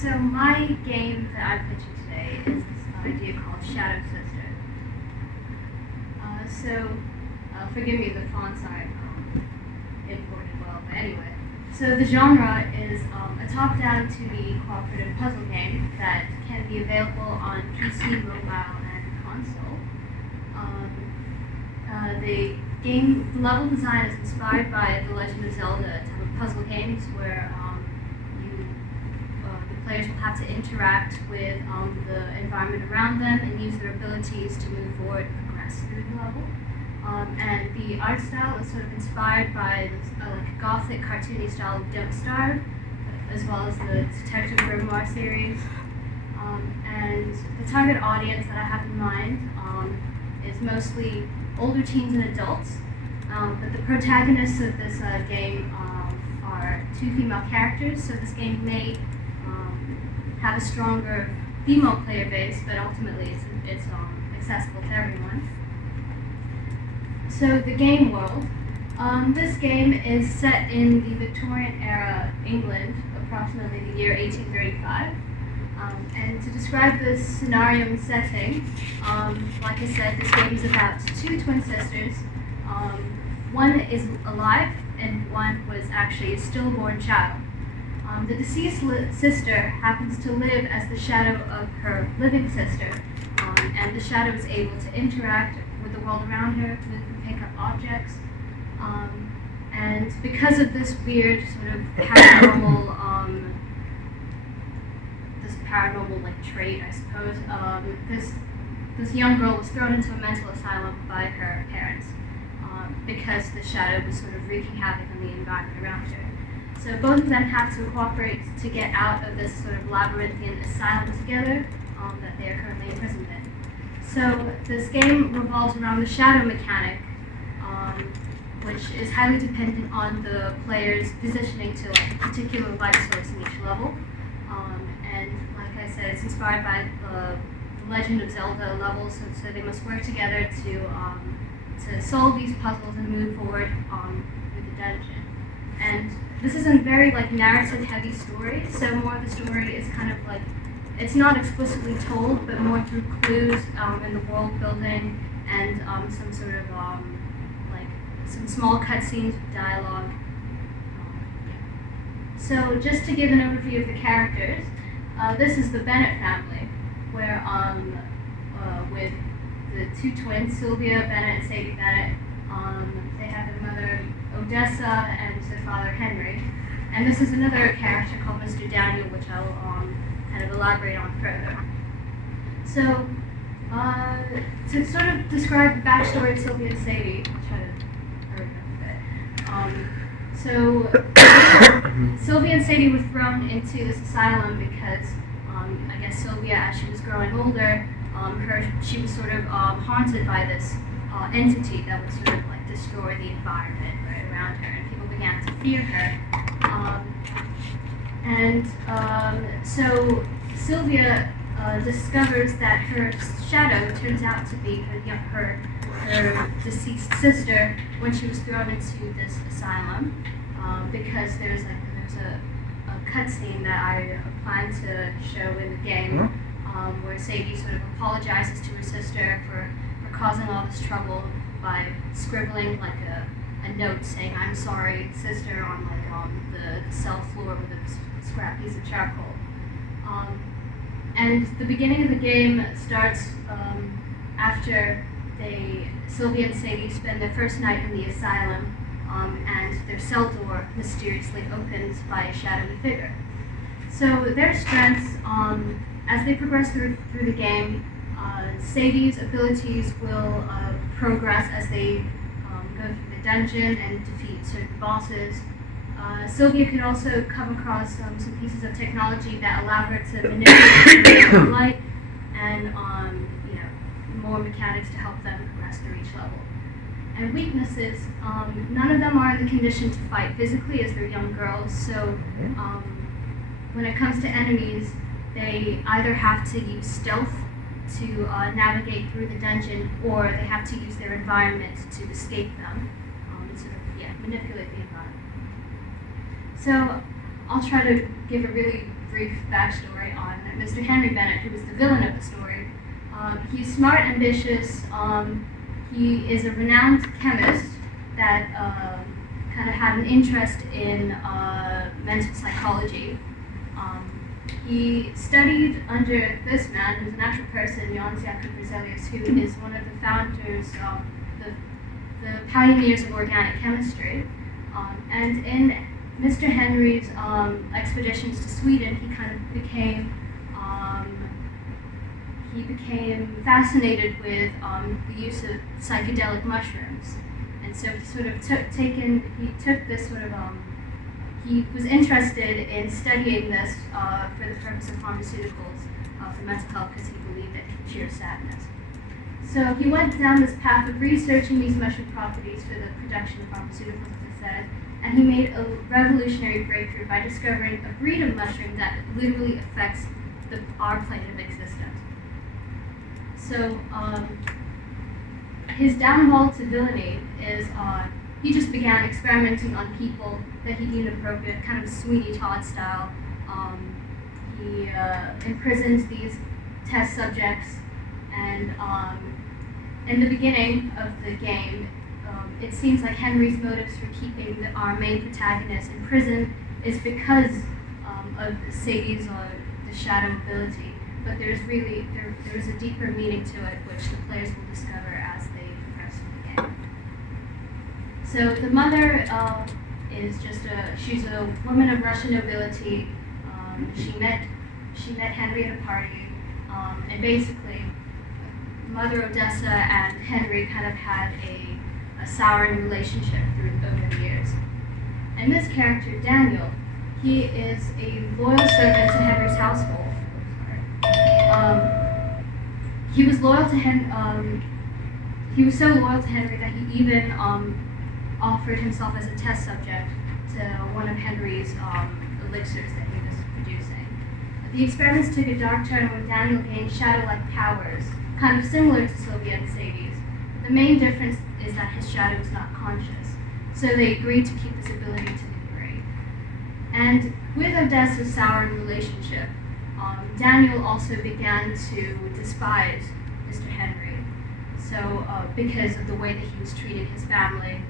So my game that I'm pitching today is this idea called Shadow Sister. Forgive me, the fonts aren't imported well, but anyway. So the genre is a top-down 2D cooperative puzzle game that can be available on PC, mobile, and console. The level design is inspired by The Legend of Zelda type of puzzle games where the players will have to interact with the environment around them and use their abilities to move forward and progress through the level. And the art style is sort of inspired by this gothic cartoony style of Don't Starve, as well as the Detective Grimoire series. And the target audience that I have in mind is mostly older teens and adults. But the protagonists of this game are two female characters, so this game may have a stronger female player base, but ultimately it's accessible to everyone. So the game world. This game is set in the Victorian era England, approximately the year 1835. And to describe the scenario and setting, like I said, this game is about two twin sisters. One is alive and one was actually a stillborn child. The deceased sister happens to live as the shadow of her living sister, and the shadow is able to interact with the world around her, move and pick up objects. And because of this weird sort of paranormal like trait, I suppose, this young girl was thrown into a mental asylum by her parents because the shadow was sort of wreaking havoc on the environment around her. So both of them have to cooperate to get out of this sort of labyrinthian asylum together that they are currently imprisoned in. So this game revolves around the shadow mechanic, which is highly dependent on the player's positioning to like a particular light source in each level. And like I said, it's inspired by the Legend of Zelda levels, so they must work together to solve these puzzles and move forward through the dungeon. And this is a very like narrative-heavy story, so more of the story is kind of like, it's not explicitly told, but more through clues in the world building and some sort of some small cutscenes with dialogue. So just to give an overview of the characters, this is the Bennett family, where with the two twins, Sylvia Bennett and Sadie Bennett, they have their mother Odessa and their father Henry. And this is another character called Mr. Daniel, which I will kind of elaborate on further. So, to sort of describe the backstory of Sylvia and Sadie, I'll try to hurry up a bit. Sylvia and Sadie were thrown into this asylum because I guess Sylvia, as she was growing older, she was sort of haunted by this entity that would sort of like destroy the environment right around her, and people began to fear her. So Sylvia discovers that her shadow turns out to be her deceased sister when she was thrown into this asylum, because there's a cutscene that I plan to show in the game where Sadie sort of apologizes to her sister for causing all this trouble by scribbling like a note saying "I'm sorry, sister" on the cell floor with a scrap piece of charcoal. And the beginning of the game starts after Sylvia and Sadie spend their first night in the asylum, and their cell door mysteriously opens by a shadowy figure. So their strengths, as they progress through the game, Sadie's abilities will progress as they go through the dungeon and defeat certain bosses. Sylvia can also come across some pieces of technology that allow her to manipulate the light and more mechanics to help them progress through each level. And weaknesses, none of them are in the condition to fight physically as they're young girls, so when it comes to enemies, they either have to use stealth to navigate through the dungeon, or they have to use their environment to escape them, and sort of manipulate the environment. So I'll try to give a really brief backstory on Mr. Henry Bennett, who was the villain of the story. He's smart, ambitious. He is a renowned chemist that kind of had an interest in mental psychology. He studied under this man, who's an actual person, Jan Jacob Berzelius, who is one of the founders, the pioneers of organic chemistry. And in Mr. Henry's expeditions to Sweden, he kind of became fascinated with the use of psychedelic mushrooms, and so he sort of he was interested in studying this for the purpose of pharmaceuticals for mental health, because he believed that it could cure sadness. So he went down this path of researching these mushroom properties for the production of pharmaceuticals, as I said, and he made a revolutionary breakthrough by discovering a breed of mushroom that literally affects our plane of existence. So his downfall to villainy is he just began experimenting on people that he deemed appropriate, kind of Sweeney Todd style. He imprisons these test subjects, and in the beginning of the game, it seems like Henry's motives for keeping our main protagonist in prison is because of Sadie's the shadow ability. But there's a deeper meaning to it, which the players will discover as they progress through the game. So the mother is she's a woman of Russian nobility. She met Henry at a party, and basically, Mother Odessa and Henry kind of had a souring relationship over the years. And this character, Daniel, he is a loyal servant to Henry's household. He was loyal to he was so loyal to Henry that he even offered himself as a test subject to one of Henry's elixirs that he was producing. The experiments took a dark turn when Daniel gained shadow-like powers, kind of similar to Sylvia and Sadie's. The main difference is that his shadow is not conscious, so they agreed to keep this ability to the degree. And with Odessa's souring relationship, Daniel also began to despise Mr. Henry. So, because of the way that he was treating his family,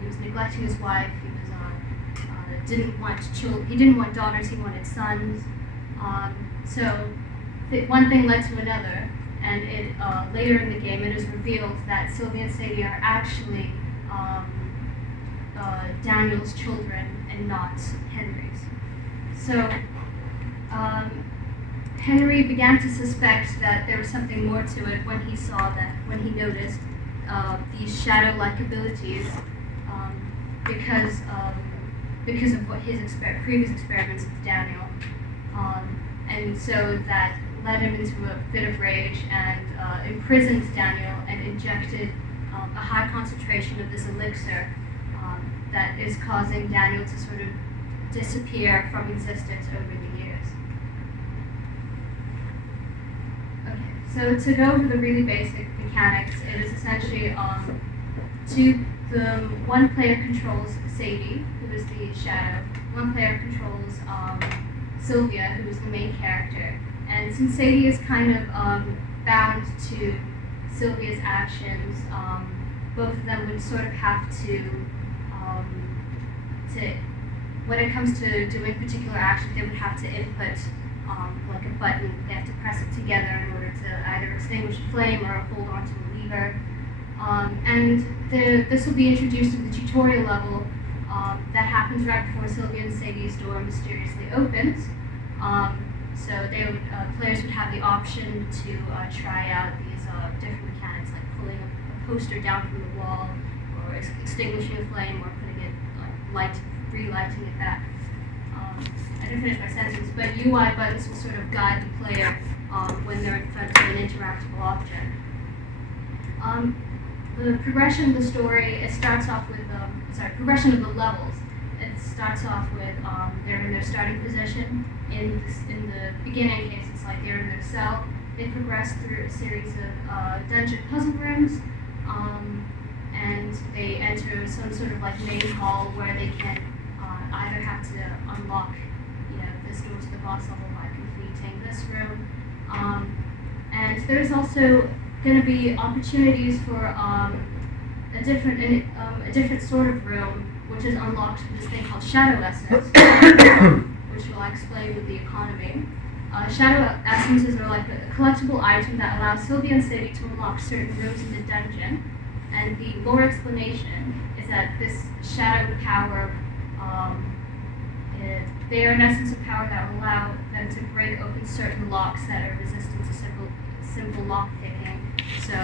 he was neglecting his wife. He was didn't want he didn't want daughters. He wanted sons. One thing led to another, and later in the game, it is revealed that Sylvia and Sadie are actually Daniel's children and not Henry's. So. Henry began to suspect that there was something more to it when he noticed these shadow-like abilities because of what his previous experiments with Daniel, and so that led him into a fit of rage and imprisoned Daniel and injected a high concentration of this elixir that is causing Daniel to sort of disappear from existence over the years. So to go over the really basic mechanics, it is essentially one player controls Sadie, who is the shadow. One player controls Sylvia, who is the main character. And since Sadie is kind of bound to Sylvia's actions, both of them would sort of have to when it comes to doing particular actions, they would have to input like a button. They have to press it together in order to either extinguish a flame or hold onto a lever. This will be introduced in the tutorial level that happens right before Sylvia and Sadie's door mysteriously opens. So players would have the option to try out these different mechanics, like pulling a poster down from the wall, or extinguishing a flame, or putting it relighting it back. I didn't finish my sentence, but UI buttons will sort of guide the player when they're in front of an interactable object. The progression of the story, it starts off with, progression of the levels. It starts off with they're in their starting position. In the beginning case, it's like they're in their cell. They progress through a series of dungeon puzzle rooms, and they enter some sort of like main hall where they can either have to unlock, this door to the boss level by completing this room. And there's also going to be opportunities for a different sort of room, which is unlocked with this thing called Shadow Essence, which I'll explain with the economy. Shadow Essences are like a collectible item that allows Sylvia and Sadie to unlock certain rooms in the dungeon. And the lore explanation is that this shadow power, they are an essence of power that will allow them to break open certain locks that are resistant to simple lock picking. So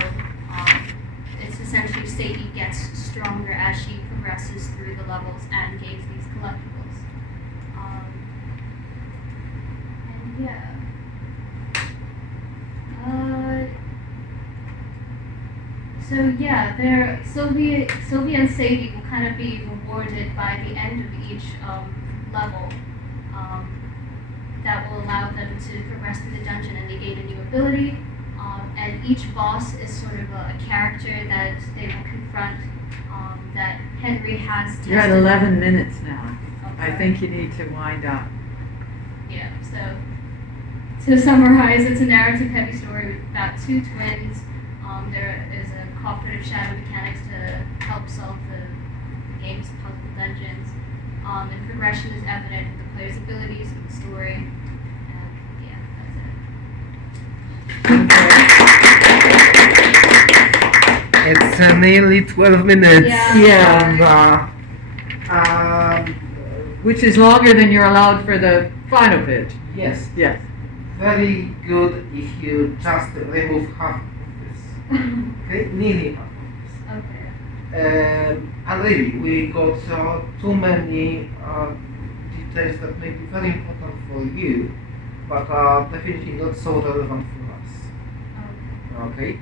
it's essentially Sadie gets stronger as she progresses through the levels and gains these collectibles. And yeah. So yeah, Sylvia and Sadie will kind of be rewarded by the end of each level. That will allow them to progress through the dungeon and they gain a new ability. And each boss is sort of a character that they will confront that Henry has tested. You're at 11 minutes now. Okay. I think you need to wind up. Yeah, so to summarize, it's a narrative-heavy story about two twins. There is a cooperative shadow mechanics to help solve the game's puzzle dungeons. And progression is evident in the player's abilities and the story. And yeah, that's it. It's nearly 12 minutes. Yeah. Which is longer than you're allowed for the final pitch. Yes. Yes. Very good if you just remove half of this. Okay, nearly half of this. Okay. And really, we got too many details that may be very important for you, but are definitely not so relevant for us. Okay.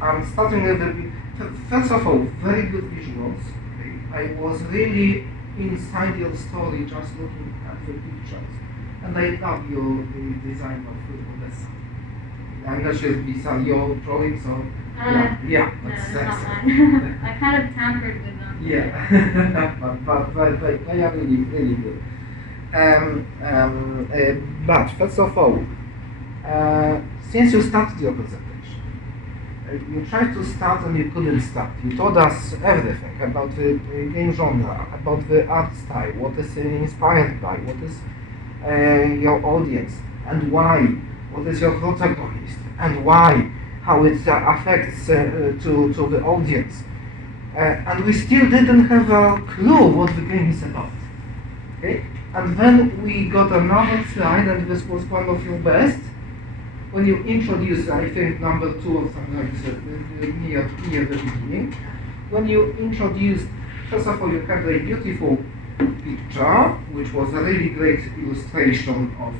I'm starting with first of all, very good visuals. Okay. I was really inside your story just looking at the pictures, and I love your design of this. I'm not sure if these are your drawings or No, that's not mine. I kind of tampered with them. Yeah, but they are really good. But first of all, since you started your presentation, you tried to start and you couldn't start. You told us everything about the game genre, about the art style, what is inspired by, what is your audience, and why, what is your protagonist, and why, how it affects to the audience. And we still didn't have a clue what the game is about. Okay? And then we got another slide, and this was one of your best, when you introduced, I think, number 2 or something like this, near the beginning. When you introduced, first of all, you had a beautiful picture, which was a really great illustration of,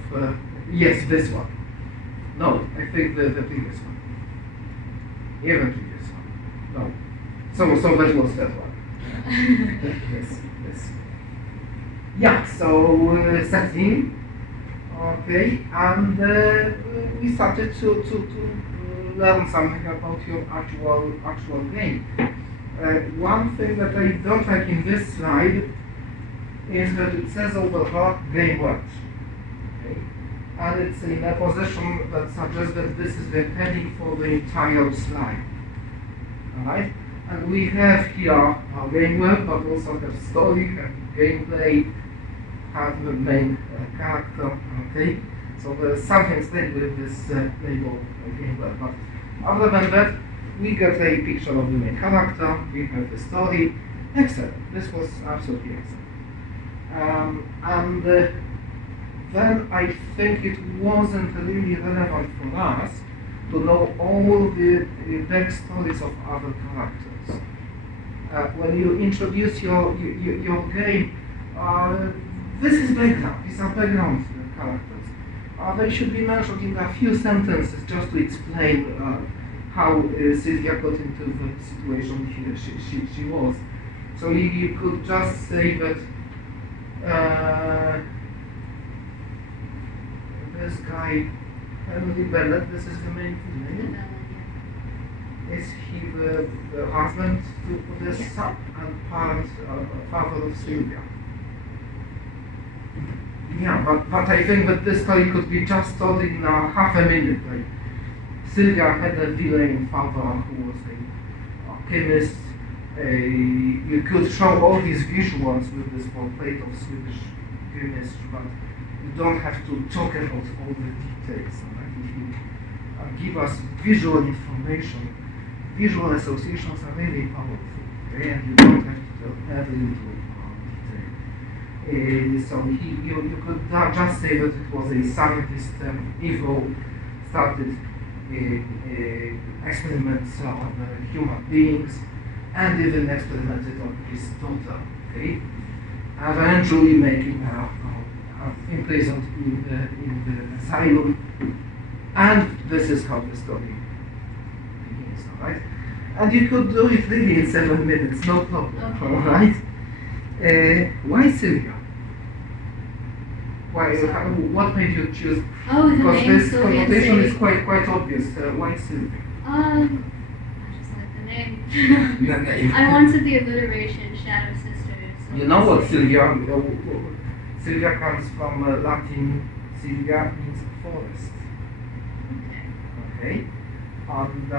yes, this one. No, I think the previous one. Even previous one. No. So that was that one. yes. Yeah, so setting. Okay, and we started to learn something about your actual game. One thing that I don't like in this slide is that it says overall game works. Okay? And it's in a position that suggests that this is the heading for the entire slide. Alright? And we have here our game work, but also have story and gameplay, have the main character. Okay? So there's something staying with this label game work. But other than that, we get a picture of the main character, we have the story. Excellent. This was absolutely excellent. And then I think it wasn't really relevant for us to know all the backstories of other characters. When you introduce your game, this is background. These are background characters. They should be mentioned in a few sentences just to explain how Sylvia got into the situation she was. So you could just say that this guy, Henry Bennett, this is the main name. Is he the husband to this son and father of Sylvia? Yeah, but I think that this story could be just told in half a minute. Like Sylvia had a villain father who was a chemist. You could show all these visuals with this plate of Swedish chemistry, but you don't have to talk about all the details. Right? If you give us visual information, visual associations are really powerful, okay? And you don't have to tell every little detail. So you could just say that it was a scientist, evil, started experiments on human beings, and even experimented on his daughter, okay? Eventually making her imprisoned in the asylum, and this is how the story begins, alright? And you could do it really in 7 minutes, no problem, Okay. alright? Why Sylvia? Why? What made you choose? Oh, the Because name this Sylvia connotation is Sadie. quite obvious. Why Sylvia? I just like the name. The name. I wanted the alliteration, Shadow Sisters. So You know what Sylvia? Sylvia comes from Latin. Sylvia means forest. Okay. Okay. And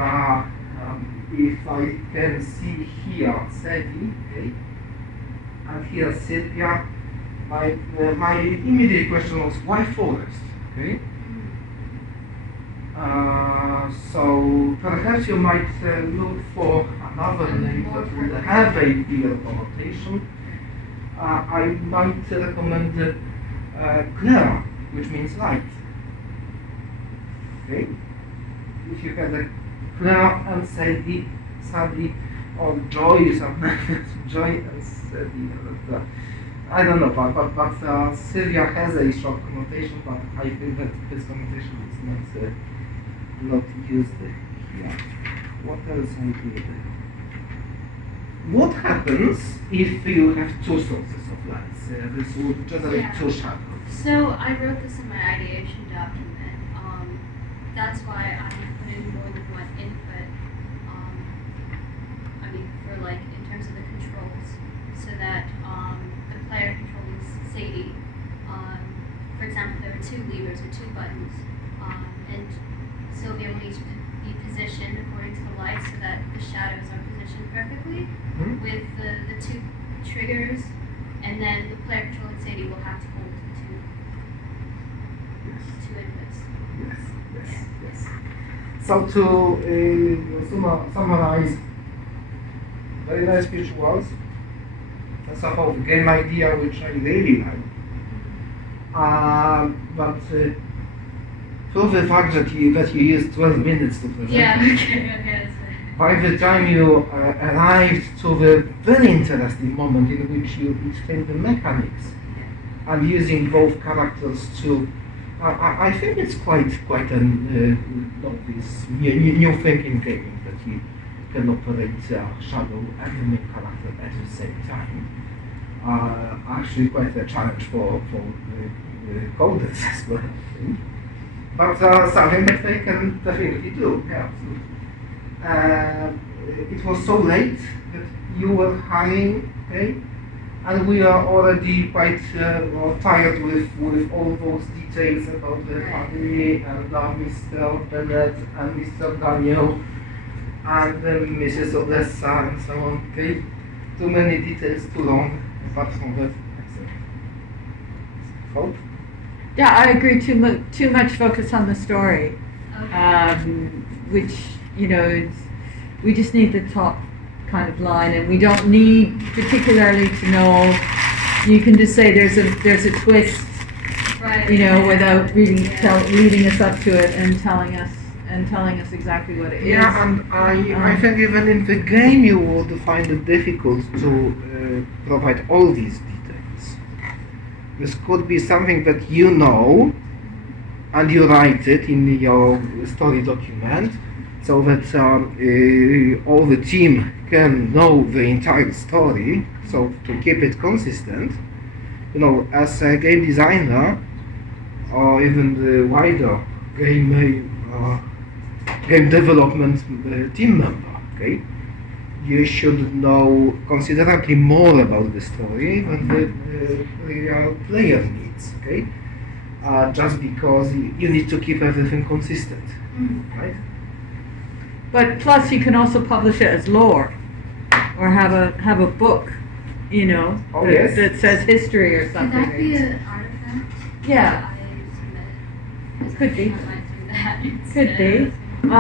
if I can see here Sadie, okay, and here Sylvia, my immediate question was why forest? Okay. So perhaps you might look for another name that would have a bigger connotation. I might recommend Clara, which means light. Okay? If you had a Clara and Sadie, or Joy, something, Joy and Sadie. I don't know, but Sylvia has a strong connotation, but I think that this connotation is not used here. What else I did? What happens if you have two sources of lights? This would generate two shadows. So I wrote this in my ideation document. That's why I'm putting more than one input. I mean, for like in terms of the controls, so that the player controls Sadie. For example, there were two levers or two buttons, and Sylvia will need to be positioned according to the light so that the shadows are positioned perfectly with the two triggers, and then the player controlling Sadie will have to hold the two inputs. Yes. So to summarize, very nice visuals. First of all, the game idea, which I really like. But through the fact that you used 12 minutes to present it, Okay, that's fine. by the time you arrived to the very interesting moment in which you explained the mechanics and using both characters to, I think it's quite an obvious new thing in gaming that you can operate Shadow and the main character at the same time. Actually quite a challenge for coders as well. But something that they can definitely do. Yeah, absolutely. It was so late that you were hurrying, okay? And we are already quite tired with all those details about the family and Mr. Bennett and Mr. Daniel and Mrs. Odessa and so on, okay? Too many details, too long, apart from that, excellent. Hope? Yeah, I agree. Too much focus on the story, Okay. which we just need the top kind of line, and we don't need particularly to know. You can just say there's a twist, Right. without really Yeah. leading us up to it and telling us exactly what it is. Yeah, and I think even in the game you would find it difficult to provide all these details. This could be something that you know, and you write it in your story document, so that all the team can know the entire story. So to keep it consistent, as a game designer, or even the wider game development team member, okay, you should know considerably more about the story than the real player needs, okay? Just because you need to keep everything consistent, right? But plus, you can also publish it as lore, or have a book, you know, Oh, that, yes. that says history or Could something. that be an artifact? Yeah, I submit. Could be. I might do that could be. instead. 'Cause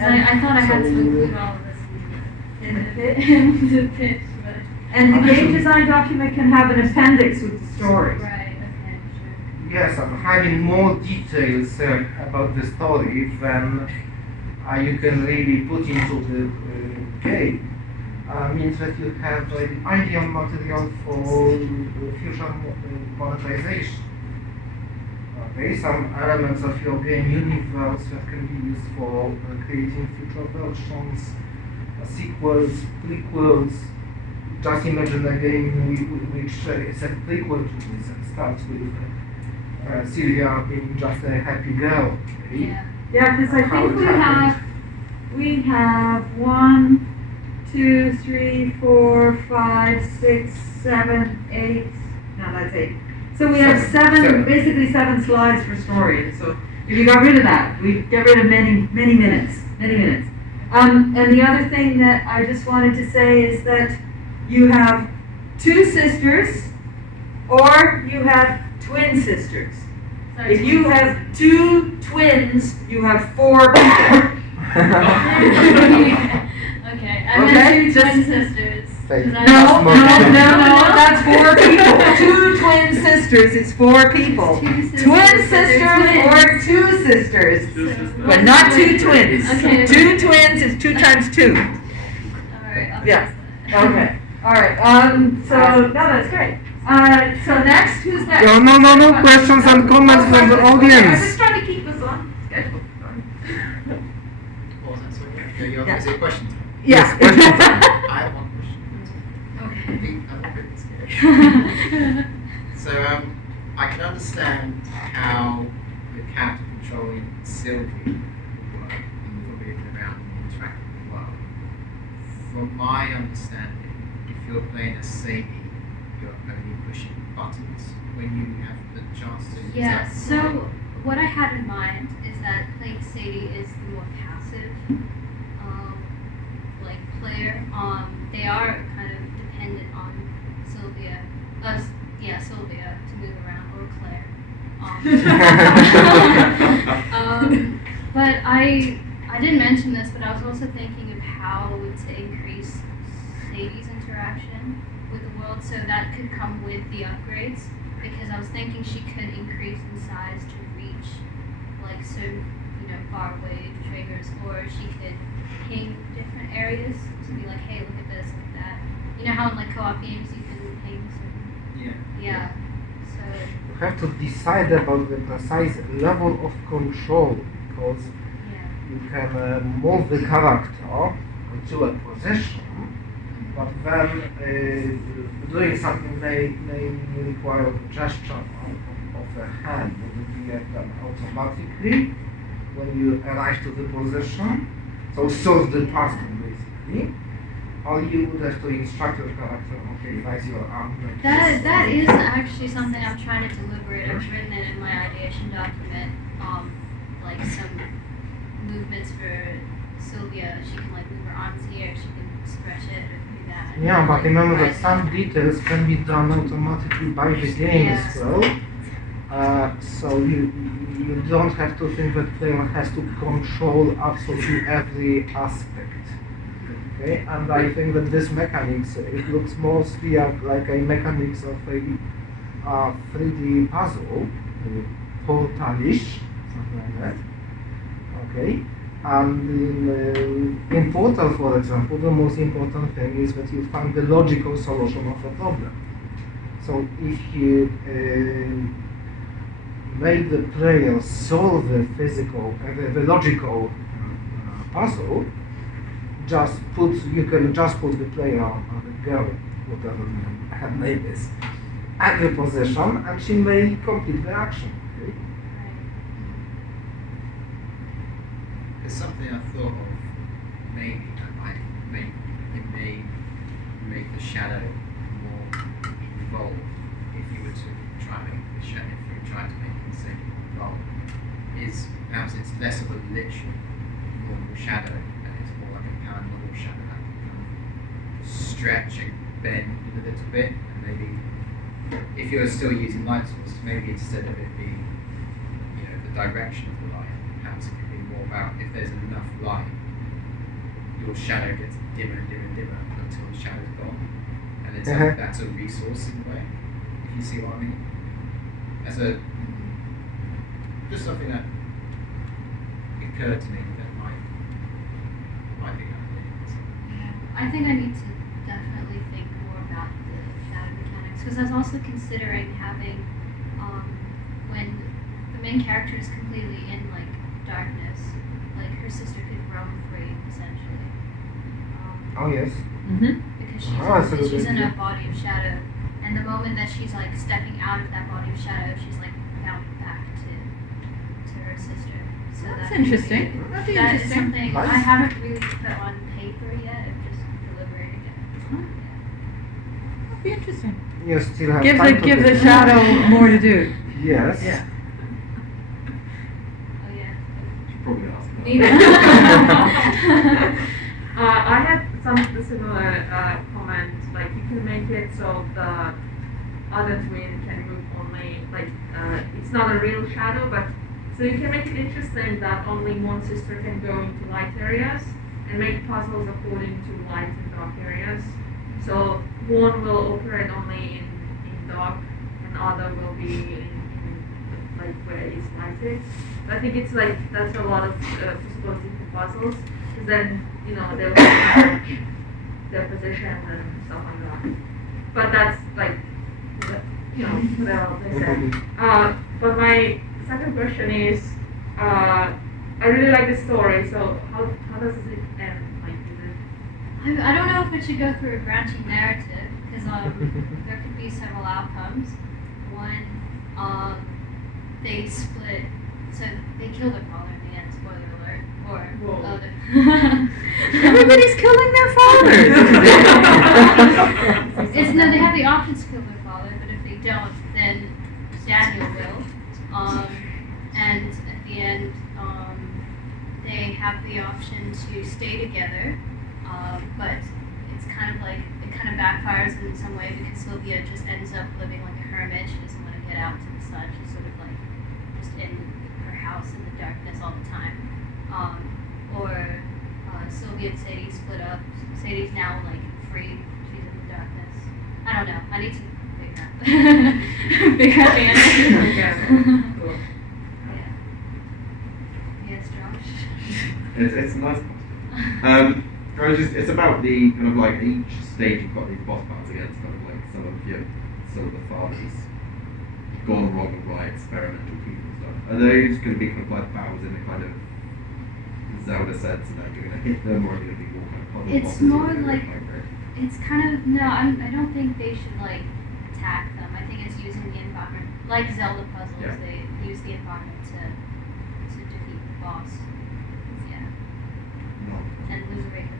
I thought I had to So- include all of this In the pitch. in the pitch, but And the game design document can have an appendix with the story. right, okay, sure. Yes, and having more details about the story than you can really put into the game means that you have ideal material for future monetization. Okay, some elements of your game universe that can be used for creating future versions, sequels, prequels. Just imagine a game which is a prequel to this and starts with Sylvia being just a happy girl. Okay? Yeah. Yeah, because I How think it we happened. have 1, 2, 3, 4, 5, 6, 7, 8. No, that's 8. So we have Seven. basically 7 slides for story. So if you got rid of that, we get rid of many minutes. And the other thing that I just wanted to say is that you have 2 sisters, or you have twin sisters. Sorry, If you have 2 twins, you have 4 people. okay, I Okay, meant 2 just- twin sisters. Thank 'Cause you. I- No, that's 4 people. 2 twin sisters is 4 people. 2 sisters, Twin but they're sisters or twins. 2 sisters, So- but not 2 twins. Okay. 2 twins is 2 times 2. Alright, I'll Yeah. fix that. Okay, alright, no, that's great. So next, who's next? No questions and comments from the Okay, I'm audience. just trying to keep us on schedule. What was that, sorry? Yeah. Is it a question? Yeah. I have one question. Okay. I'm a bit scared. So, I can understand how the character controlling Sylvie would work in the moving around and interacting with the world. From my understanding, if you're playing as Sadie, you're only pushing buttons when you have the chance to. Is Yeah, that so right? what I had in mind is that playing Sadie is the more passive player. They are kind of dependent on Sylvia, Sylvia to move around, or Claire. But I didn't mention this, but I was also thinking of how to increase Sadie's interaction with the world, so that could come with the upgrades. Because I was thinking she could increase in size to reach certain far away triggers, or she could ping different areas to be like, hey, look at this, look at that. You know how in co-op games you can ping certain. Yeah. So. You have to decide about the precise level of control, because Yeah. you can move the character to a position, but then doing something may require a gesture of a hand. Would it be done automatically when you arrive to the position? So solve the puzzle basically. Or you would have to instruct your character, okay, raise your arm. like this. That is actually something I'm trying to deliberate. I've written it in my ideation document. Some movements for Sylvia. She can move her arms here. She can stretch it or do that. Yeah, but remember that Right. some details can be done automatically by the game as Yeah. well. So you don't have to think that player has to control absolutely every aspect. Okay, and I think that this mechanics, it looks mostly like a mechanics of a 3D puzzle, portalish, something like that. Okay, and in Portal, for example, the most important thing is that you find the logical solution of a problem. So if you make the player solve the physical, the logical puzzle, you can just put the player, the girl, whatever her name is, at the position, and she may complete the action. Okay? It's something I thought of maybe that might make it may make the shadow more involved if you were to try and make the shadow, if you were trying to make it the same involved, is perhaps it's less of a literal normal shadow and it's more like a paranormal shadow that can kind of stretch and bend a little bit, and maybe if you're still using light source, maybe instead of it being, the direction of the light, perhaps it could be more about if there's enough light, your shadow gets dimmer and dimmer and dimmer until the shadow's gone, and it's that's a resource in a way, if you see what I mean. As a just something that occurred to me that might be happening. Yeah, I think I need to definitely think more about the shadow mechanics, because I was also considering having when the main character is completely in like darkness, like her sister could roam free essentially. Oh yes. Because So she's in the- a body of shadow, and the moment that she's like stepping out of that body of shadow, she's like bound back to her sister. So That's that interesting. That'd be That is interesting. something Nice. I haven't really put on paper yet. I'm just deliberating it. That'd be interesting. You still have Gives time the to gives the think. shadow more to do. Yes. Yeah. Oh yeah. Should probably ask that. I had some similar comments, like you can make it so the other twin can move only, like it's not a real shadow, but so you can make it interesting that only one sister can go into light areas and make puzzles according to light and dark areas. So one will operate only in dark and other will be in like where it's lighted. I think it's like that's a lot of possibilities for puzzles, because then they'll change their position and stuff like that. But that's like whatever they say. But my second question is, I really like the story. So how does it end? Like, is it? I don't know if it should go through a branching narrative, because there could be several outcomes. One, they split, so they killed their father in the end. Spoiler alert. Or Whoa. Everybody's killing their fathers. No, they have the option to kill their father, but if they don't, then Daniel will. And at the end, they have the option to stay together, but it's kind of like, it kind of backfires in some way, because Sylvia just ends up living like a hermit. She doesn't want to get out to the sun. She's sort of like just in her house in the darkness all the time. Or Sylvia and Sadie split up. Sadie's now like free. She's in the darkness. I don't know. I need to figure out figure out the answer. Okay. Cool. Yeah. Yes, Josh. It's a nice question. It's about the kind of like each stage you've got these boss battles against kind of like some of the fathers gone wrong and right, experimental people and stuff. Are those going to be kind of like battles in the kind of Zelda sense, and that you're going to hit them, or are they going to be more kind of puzzle It's bosses? more or like- hybrid? It's kind of no. I don't think they should like attack them. I think it's using the environment, like Zelda puzzles. Yeah. They use the environment to defeat the boss. Yeah, No. and liberate the